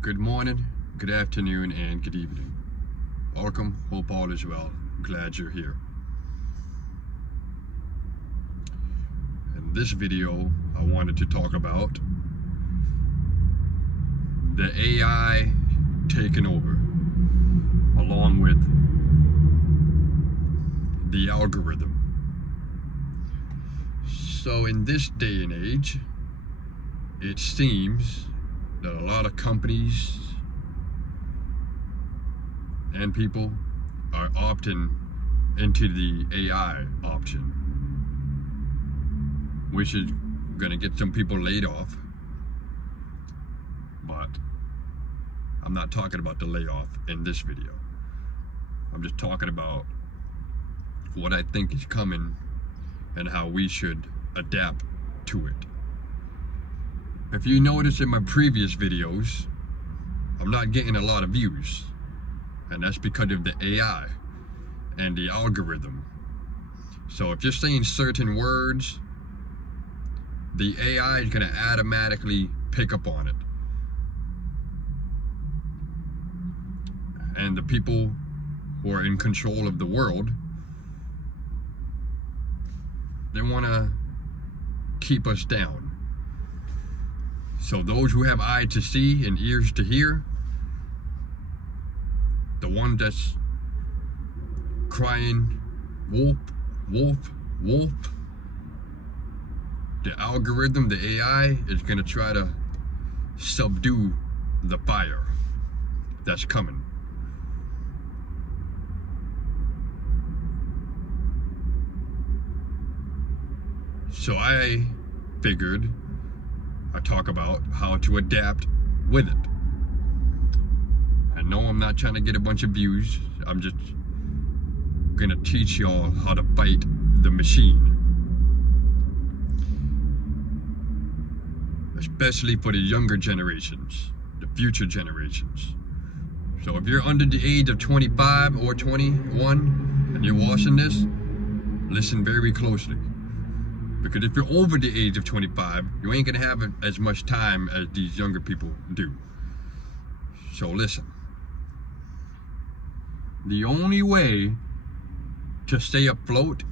Good morning, good afternoon, and good evening. Welcome, hope all is well. Glad you're here. In this video, I wanted to talk about the AI taking over, along with the algorithm. So in this day and age, it seems that a lot of companies and people are opting into the AI option, which is going to get some people laid off. But I'm not talking about the layoff in this video. I'm just talking about what I think is coming and how we should adapt to it. If you notice in my previous videos, I'm not getting a lot of views, and that's because of the AI and the algorithm. So if you're saying certain words, the AI is going to automatically pick up on it. And the people who are in control of the world, they want to keep us down. So those who have eyes to see and ears to hear, the one that's crying wolf, wolf, wolf, the algorithm, the AI is going to try to subdue the fire that's coming. So I figured I'd talk about how to adapt with it. I know I'm not trying to get a bunch of views. I'm just gonna teach y'all how to fight the machine. Especially for the younger generations, the future generations. So if you're under the age of 25 or 21 and you're watching this, listen very closely. Because if you're over the age of 25, you ain't gonna have as much time as these younger people do. So listen. The only way to stay afloat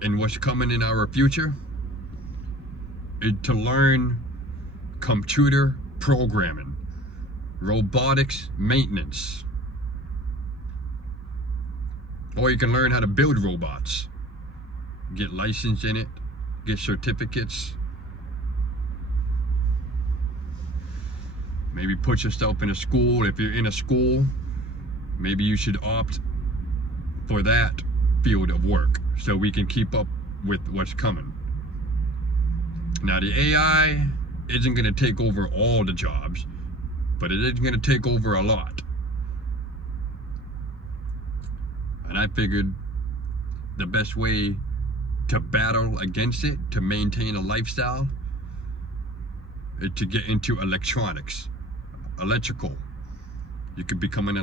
in what's coming in our future is to learn computer programming, robotics maintenance. Or you can learn how to build robots. Get licensed in it, get certificates, maybe put yourself in a school. If you're in a school, maybe you should opt for that field of work so we can keep up with what's coming. Now the AI isn't going to take over all the jobs, but it is going to take over a lot. And I figured the best way to battle against it, to maintain a lifestyle, is to get into electronics, electrical. You could become an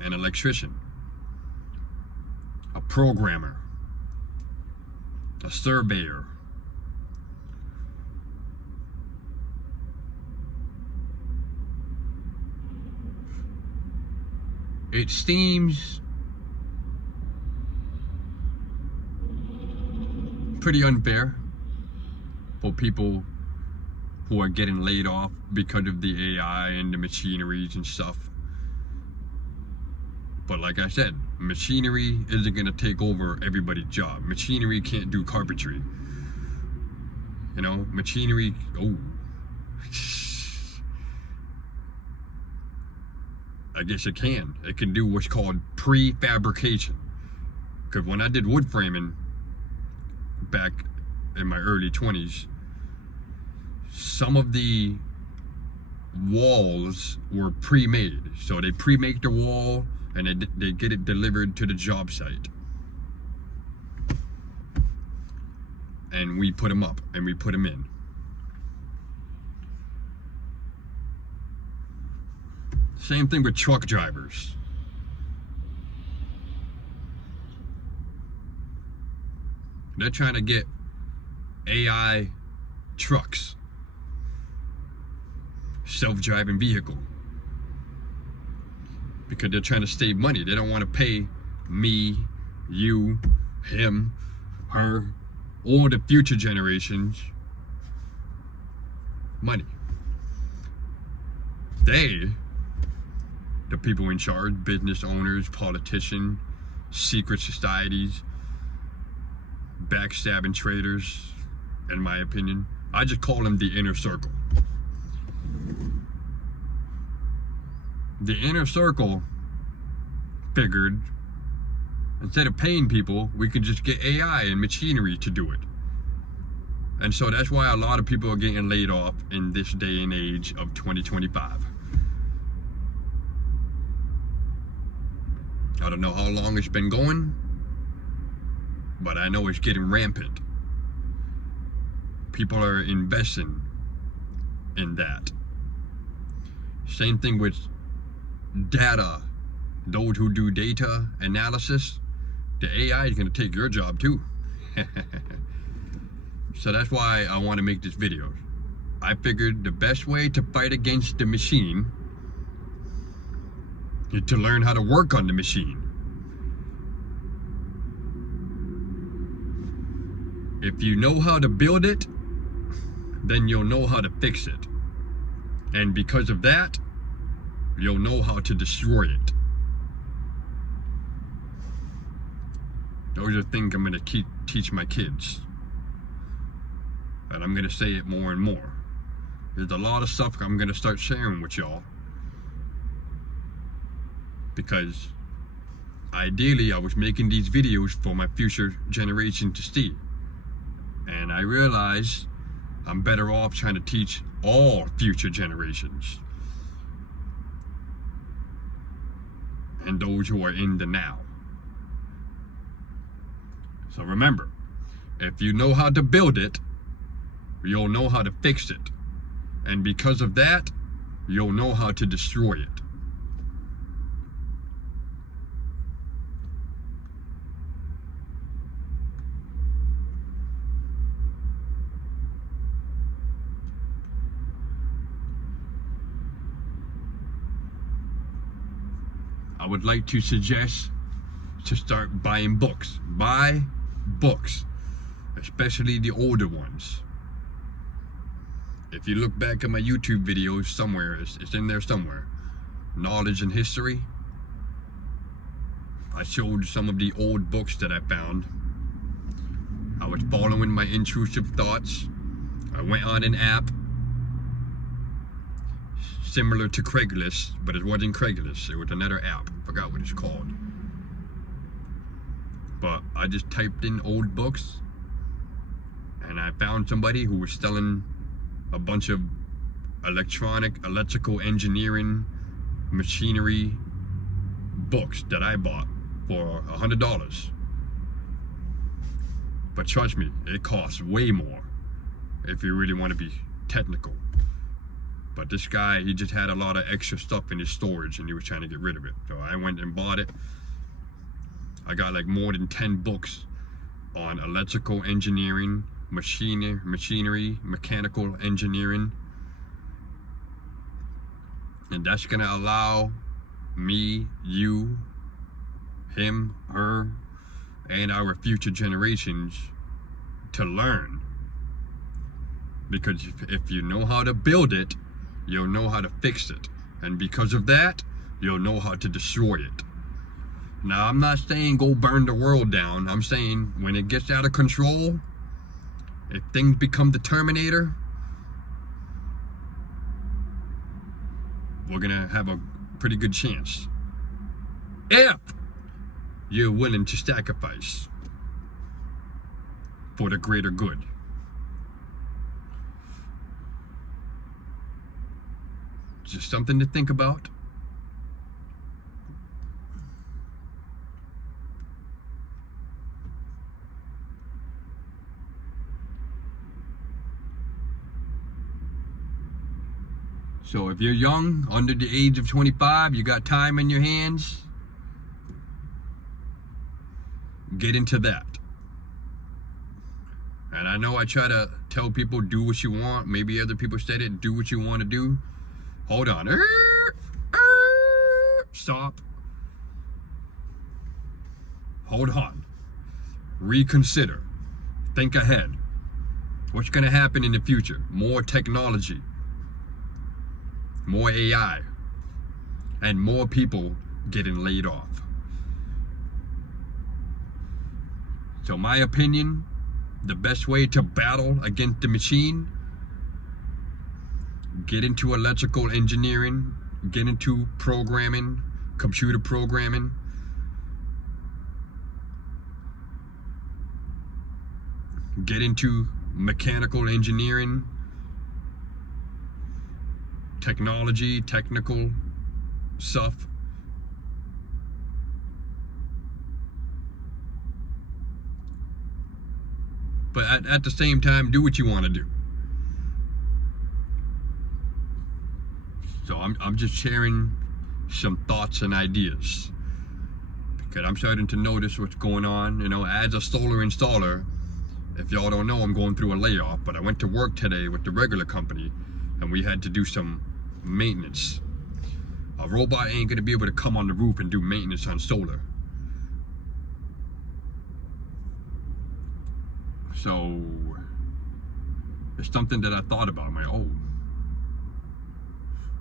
electrician, a programmer, a surveyor. It seems pretty unfair for people who are getting laid off because of the AI and the machineries and stuff. But like I said, machinery isn't going to take over everybody's job. Machinery can't do carpentry. You know, machinery, I guess it can. It can do what's called prefabrication. Because when I did wood framing back in my early 20s, some of the walls were pre-made. So they pre-make the wall and they get it delivered to the job site. And we put them up and we put them in. Same thing with truck drivers. They're trying to get AI trucks. self-driving vehicle. Because they're trying to save money. They don't want to pay me, you, him, her, or the future generations money. They, the people in charge, business owners, politicians, secret societies, backstabbing traitors, in my opinion, I just call them the inner circle. The inner circle figured instead of paying people, we could just get AI and machinery to do it. And so that's why a lot of people are getting laid off in this day and age of 2025. I don't know how long it's been going, but I know it's getting rampant. People are investing in that. Same thing with data. Those who do data analysis, the AI is going to take your job too. So that's why I want to make this video. I figured the best way to fight against the machine is to learn how to work on the machine. If you know how to build it, then you'll know how to fix it. And because of that, you'll know how to destroy it. Those are things I'm going to teach my kids. And I'm going to say it more and more. There's a lot of stuff I'm going to start sharing with y'all. Because ideally I was making these videos for my future generation to see. And I realized I'm better off trying to teach all future generations. And those who are in the now. So remember, if you know how to build it, you'll know how to fix it. And because of that, you'll know how to destroy it. I would like to suggest to start buying books. Buy books, especially the older ones. If you look back at my YouTube videos somewhere, it's in there somewhere. Knowledge and History. I showed some of the old books that I found. I was following my intrusive thoughts. I went on an app similar to Craigslist, but it wasn't Craigslist. It was another app. I forgot what it's called. But I just typed in old books and I found somebody who was selling a bunch of electrical engineering, machinery books that I bought for $100. But trust me, it costs way more if you really want to be technical. But this guy, he just had a lot of extra stuff in his storage and he was trying to get rid of it. So I went and bought it. I got like more than 10 books on electrical engineering, machinery, mechanical engineering. And that's gonna allow me, you, him, her, and our future generations to learn. Because if you know how to build it, you'll know how to fix it. And because of that, you'll know how to destroy it. Now, I'm not saying go burn the world down. I'm saying when it gets out of control, if things become the Terminator, we're gonna have a pretty good chance. If you're willing to sacrifice for the greater good. Just something to think about. So if you're young, under the age of 25, you got time in your hands, get into that. And I know I try to tell people, do what you want. Maybe other people said it, do what you want to do. Hold on. Stop. Hold on. Reconsider. Think ahead. What's going to happen in the future? More technology, more AI, and more people getting laid off. So my opinion, the best way to battle against the machine, get into electrical engineering, get into programming, computer programming. Get into mechanical engineering, technology, technical stuff. But at the same time, do what you want to do. So I'm just sharing some thoughts and ideas, because I'm starting to notice what's going on. You know, as a solar installer, if y'all don't know, I'm going through a layoff, but I went to work today with the regular company and we had to do some maintenance. A robot ain't gonna be able to come on the roof and do maintenance on solar. So it's something that I thought about. I'm like, oh,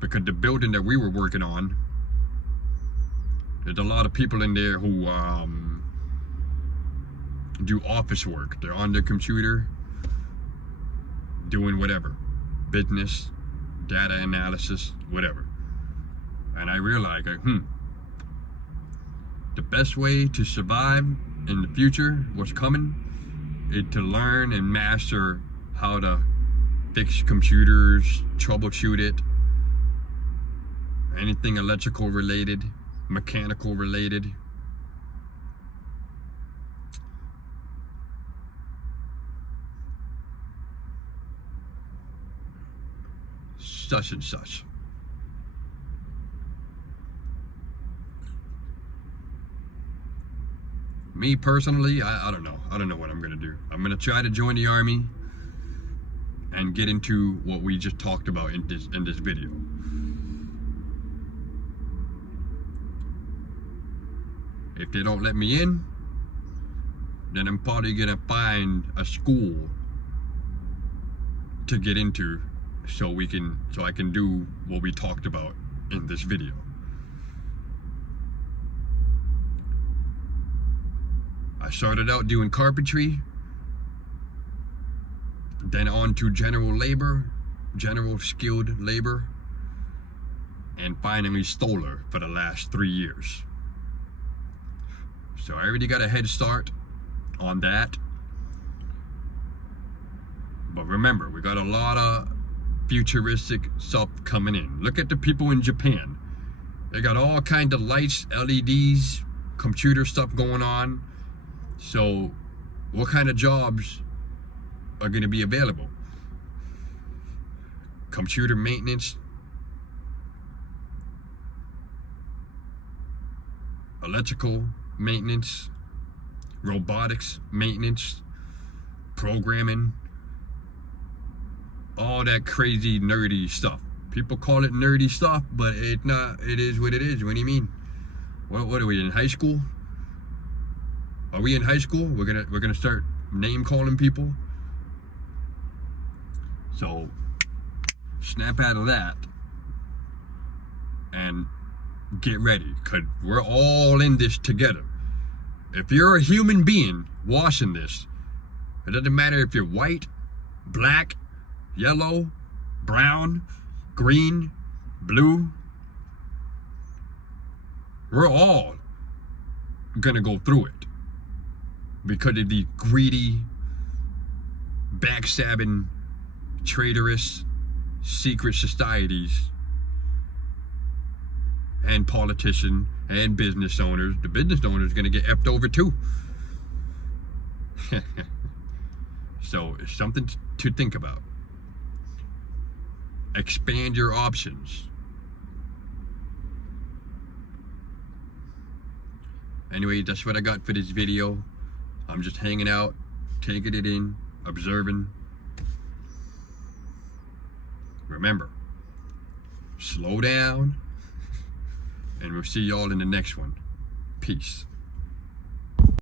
because the building that we were working on, there's a lot of people in there who do office work. They're on their computer doing whatever, business, data analysis, whatever. And I realized, like, the best way to survive in the future, what's coming, is to learn and master how to fix computers, troubleshoot it, anything electrical related, mechanical related. Such and such. Me personally, I don't know. I don't know what I'm gonna do. I'm gonna try to join the army and get into what we just talked about in this video. If they don't let me in, then I'm probably gonna find a school to get into so I can do what we talked about in this video. I started out doing carpentry, then on to general labor, general skilled labor, and finally solar for the last 3 years. So I already got a head start on that. But remember, we got a lot of futuristic stuff coming in. Look at the people in Japan. They got all kinds of lights, LEDs, computer stuff going on. So what kind of jobs are going to be available? Computer maintenance, electrical maintenance, robotics maintenance, programming, all that crazy nerdy stuff. People call it nerdy stuff, but it's not. It is what it is. What do you mean? What are we in high school? Are we in high school? We're gonna start name calling people. So snap out of that and get ready, because we're all in this together. If you're a human being watching this, it doesn't matter if you're white, black, yellow, brown, green, blue. We're all gonna go through it because of the greedy, backstabbing, traitorous, secret societies and politicians and business owners. The business owners are gonna get effed over too. So it's something to think about. Expand your options. Anyway, that's what I got for this video. I'm just hanging out, taking it in, observing. Remember, slow down, and we'll see y'all in the next one. Peace.